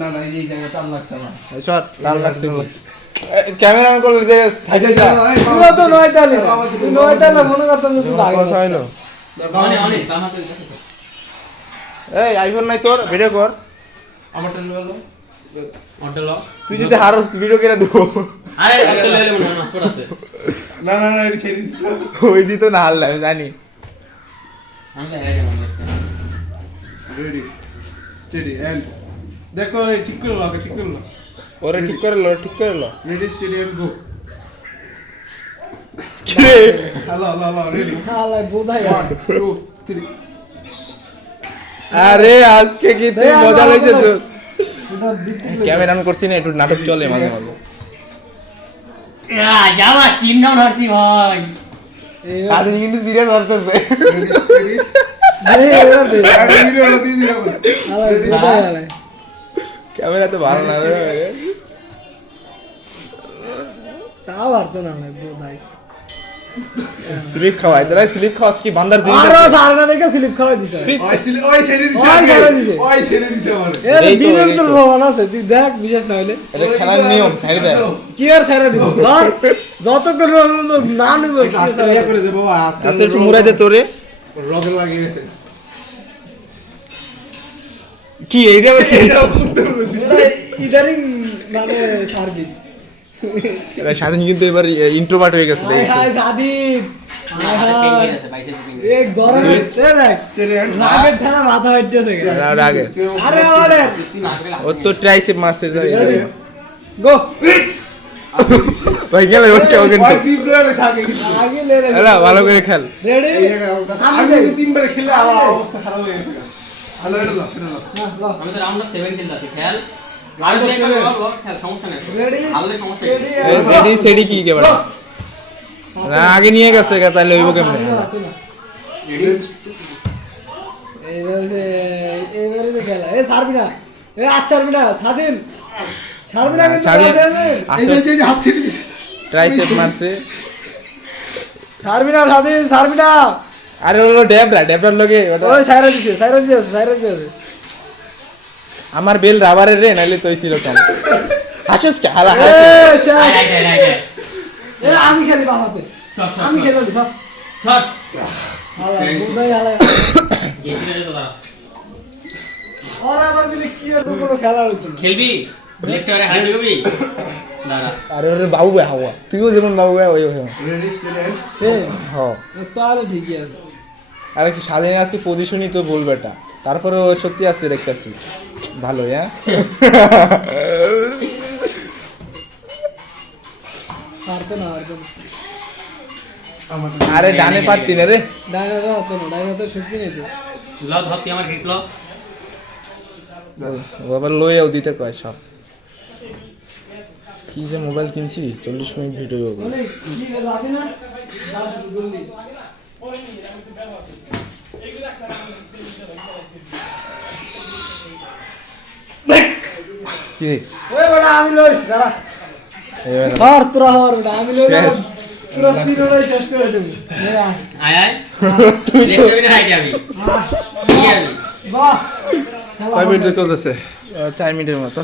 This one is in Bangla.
না না এই জায়গা টান লাগছে না সর টান লাগছে ক্যামেরা অন করলে যে থাইছে যা পুরো তো নয় তালে তুই নয় তালে মনে করতাম যে তুই ভাগ কথা হইলো অনেক অনেক বামা করে গেছে এই আইফোন নাই তোর ভিডিও কর আমারটা নিয়ে এলো অটোলো তুই যদি হারস ভিডিও করে দেবো আরে এত লেলে মনে না ফোর আছে না না না এটা ছেড়ে দিচ্ছি ওই দিত না হারলে আমি জানি আমি হেরে গেলাম রেডি স্টেডি এন্ড দেখো এই ঠিক করে লাগা ঠিক করে লাগা ওরে ঠিক করে লো রেডি স্টেডি এন্ড গো কি হ্যালো হ্যালো রেডি হালাই বোধাই 1 2 3 আরে আজকে কি তুই মজা লইছিস এটা বিট্টি ক্যামেরা অন করছিস না একটু নাটক চলে মাঝে মাঝে যাওয়া 3 ডাউন হারছি ভাই আর কিন্তু সিরিয়াস হচ্ছে রেডি স্টেডি আরে ভিডিওটা দিয়ে দিলাম হালাই বোধাই হালাই ক্যামেরা তো ভালো না রে তাও আর তো না হালাই বোধাই স্লিপ খাওয়াই তোরা স্লিপ খাওয়াস কি বান্দার জিনিস আরো ধারণা দেখে স্লিপ খাওয়াই দিছে তুই ওই ছেড়ে দিছে ওই ছেড়ে দিছে। ওই ছেড়ে দিছে আমারে এর এই তো, বিলের এই তো তো। প্রমাণ আছে তুই দেখ বিশেষ না হইলে এটা খেলার নিয়ম ছেড়ে দেয় কি আর ছেড়ে দিব ধর যতক্ষণ না নিব আটটা ইয়া করে দে বাবা হাতে একটু মুড়াই দে তোরে রগে লাগিয়ে গেছে কি এইটা ইদারিং মানে সার্ভিস স্বাধীন কিন্তু এবার ইন্ট্রোভার্ট হয়ে গেছে হাই হাই সাদিক হাই আমার হাই পেন গেছে বাইসে বুকিং এই গরমে দেখ স্টেডি এন্ড রাগের ঠান্ডা মাথা হইতেছে আর আগে আরে আরে তুই মারবে ও তো ট্রাইসেপ মারছে যাই গো ভাই গেল ওকে ওকে ওই টিপ লয়ে সাকে আগে লে রে এলা ভালো করে খেল রেডি এই জায়গায় আমি যদি তিনবারে খেললে আমার অবস্থা খারাপ হয়ে গেছে হ্যালো এটা লো আমি তো রাউন্ড 7 খেলতাছি খেল আর প্লে করে বল খেল সমস্যা নেই রেডি হারলে সমস্যা রেডি নেই রেডি সেডি কি কে বড় না আগে নিয়ে গেছে তাহলে হইব কেমনে এবারে খেলা এ ছাড়বি না এ আচ্ছা ছাড়বি না স্বাধীন ছাড়বি না কিন্তু স্বাধীন। এই যে হাত ছেড়ে দিস ট্রাইসেপ মারছে ছাড়বি না স্বাধীন ছাড়বি না আরে হলো ডেবরার লগে ওই সাইরা দিছে আমার বেল রাবারের রে নাইলে তোই ছিল কেন হাসিস কে হালা এ হাসিস শেষ আই আই আই এ আমি খেলি বাবাতে শট শট আমি খেলি সব শট হালা বুঝাই হালা গেছিল যে তোরা আর আবার বলে কি আর কোনো খেলা হচ্ছে না খেলবি লেফট ওরে হাত দিবি দাঁড়া আরে ওরে বাবু হাওয়া তুইও যেমন বাবু ওই ওই রেডি স্টেডি এন্ড সে হ্যাঁ তাহলে ঠিকই আছে আরে কি স্বাধীন আজকে পজিশনই তো বলবে এটা তারপরে ও সত্যি আছে দেখতেছি ভালো হ্যাঁ পারতো না আর কোন আরে ডানে পারতি না রে ডাইনাটা হতো না ডাইনাটা শক্তি নেই তো ল ধর তুই আমার হিট ল ও আবার লয়েও দিতে কয় সব কি যে মোবাইল কিনছি 40 মিনিট ভিডিও হবে মানে কি রাতে না যা শুরু করলি কি ওই বড়া আমি লই দাঁড়া এবার হর তোরা হর বড়া আমি লই না শেষ। পুরো তিনটাই শেষ করে দেবো আয় আয় লেফট ওরে হাইট যাবি কি যাবি বাহ খেলা কয় হবে। মিনিট চলতেছে 4 মিনিটের মতো